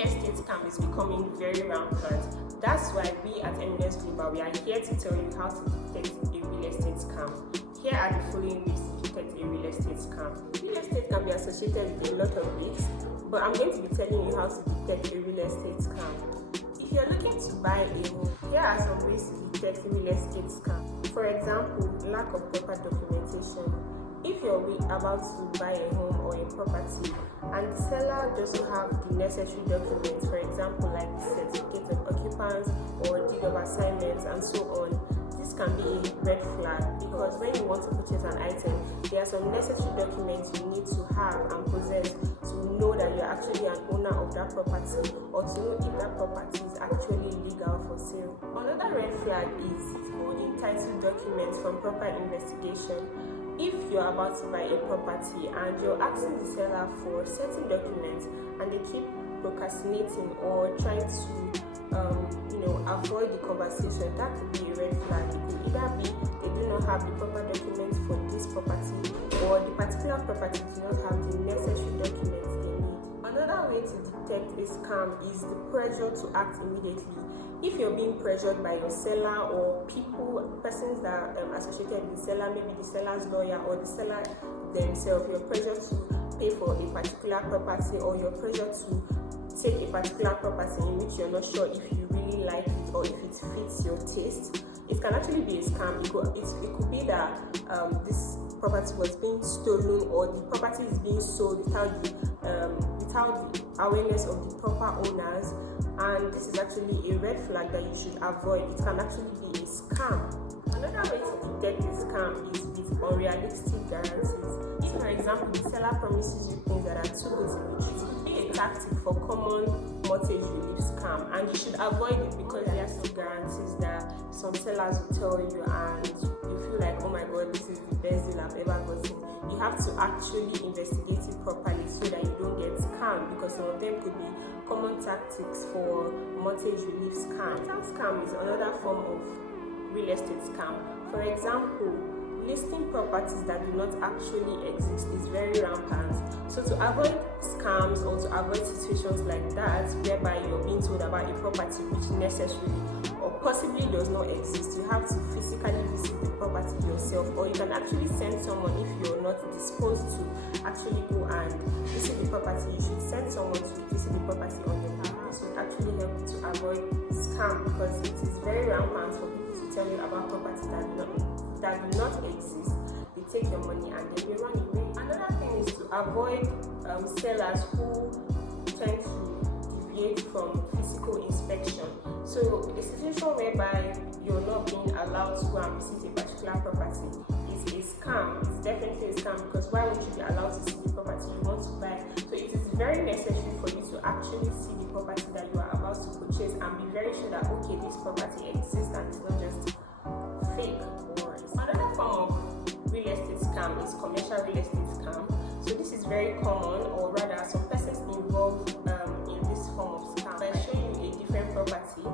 real estate scam is becoming very rampant. That's why we at Eminence Global, we are here to tell you how to detect a real estate scam. Here are the following ways to detect a real estate scam. Real estate can be associated with a lot of risks, but I'm going to be telling you how to detect a real estate scam. If you're looking to buy a home, here are some ways to detect a real estate scam. For example, lack of proper documentation. If you're about to buy a home or a property and the seller doesn't have the necessary documents, for example, like the certificate of occupants or deed of assignments and so on, this can be a red flag, because when you want to purchase an item, there are some necessary documents you need to have and possess to know that you're actually an owner of that property, or to know if that property is actually legal for sale. Another red flag is untitled documents from proper investigation. If you're about to buy a property and you're asking the seller for certain documents and they keep procrastinating or trying to avoid the conversation, that could be a red flag. It could either be they do not have the proper documents for this property, or the particular property do not have the necessary documents they need. Another way to detect a scam is the pressure to act immediately. If you're being pressured by your seller or persons that are associated with the seller, maybe the seller's lawyer or the seller themselves, you're pressured to pay for a particular property, or you're pressured to take a particular property in which you're not sure if you really like it or if it fits your taste, it can actually be a scam. It could be that this property was being stolen, or the property is being sold without the awareness of the proper owners, and this is actually a red flag that you should avoid. It can actually be a scam. Another way to detect a scam is with unrealistic guarantees. If, for example, the seller promises you things that are too good to be true, it could be a tactic for common mortgage relief scam, and you should avoid it because there are some guarantees that some sellers will tell you, and you feel like, oh my god, this is the best deal I've ever gotten. You have to actually investigate it properly so that you don't get scammed, because some of them could be common tactics for mortgage relief scam. Rental scam is another form of real estate scam. For example, listing properties that do not actually exist is very rampant. So to avoid scams or to avoid situations like that, whereby you're being told about a property which necessarily or possibly does not exist, you have to physically visit the property yourself, or you can actually send someone. If you're not disposed to actually go and visit the property, you should send someone to visit the property on your behalf. This will actually help you to avoid scam, because it is very rampant for people to tell you about properties that do not exist. They take your money and then they run away. Another thing is to avoid sellers who tend to deviate from physical inspection. So a situation whereby you're not being allowed to go and visit a particular property is a scam. It's definitely a scam, because why would you be allowed to see the property you want to buy? So it is very necessary for you to actually see the property that you are about to purchase and be very sure that, okay, this property exists and it's not just fake. Another form of real estate scam is commercial real estate scam. So this is very common, or rather some persons involved in this form of scam by showing you a different property,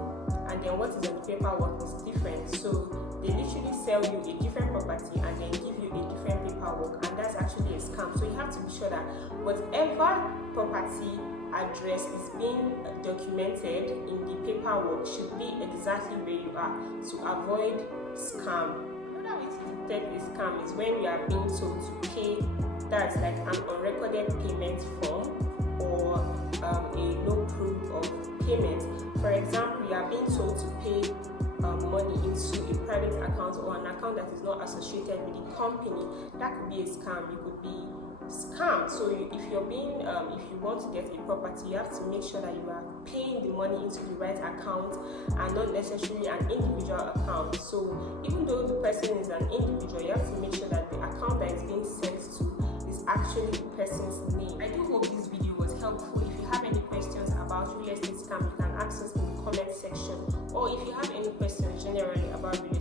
and then what is on the paperwork is different. So they literally sell you a different property and then give you a different paperwork, and that's actually a scam. So you have to be sure that whatever property address is being documented in the paperwork should be exactly where you are, to avoid scam. Another way to detect a scam is when you are being told to pay, that's like an unrecorded payment form or a no proof of payment. For example, you are being told to pay money into a private account or an account that is not associated with the company. That could be a scam. You could be scammed. So if you want to get a property, you have to make sure that you are paying the money into the right account and not necessarily an individual account. So even though the person is an individual, you have to make sure that the account that is being sent to is actually the person's name. I do hope this video was helpful. If you have any questions about real estate scam, you can ask us in the comment section, or if you have any questions generally about real